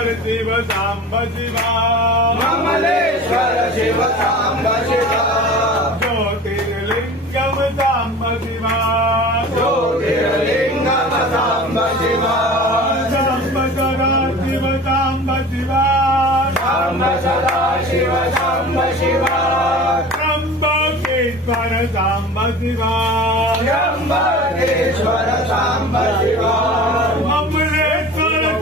शिव सांब शिवा कमलेश्वर शिव सांब शिवा ज्योतिर्लिंगम सांब शिवा ज्योतिर्लिंगम सांब शिवा सांब सदा शिव सांब शिवा सांब सदा शिव सांब शिवा त्र्यंबकेश्वर सांब शिवा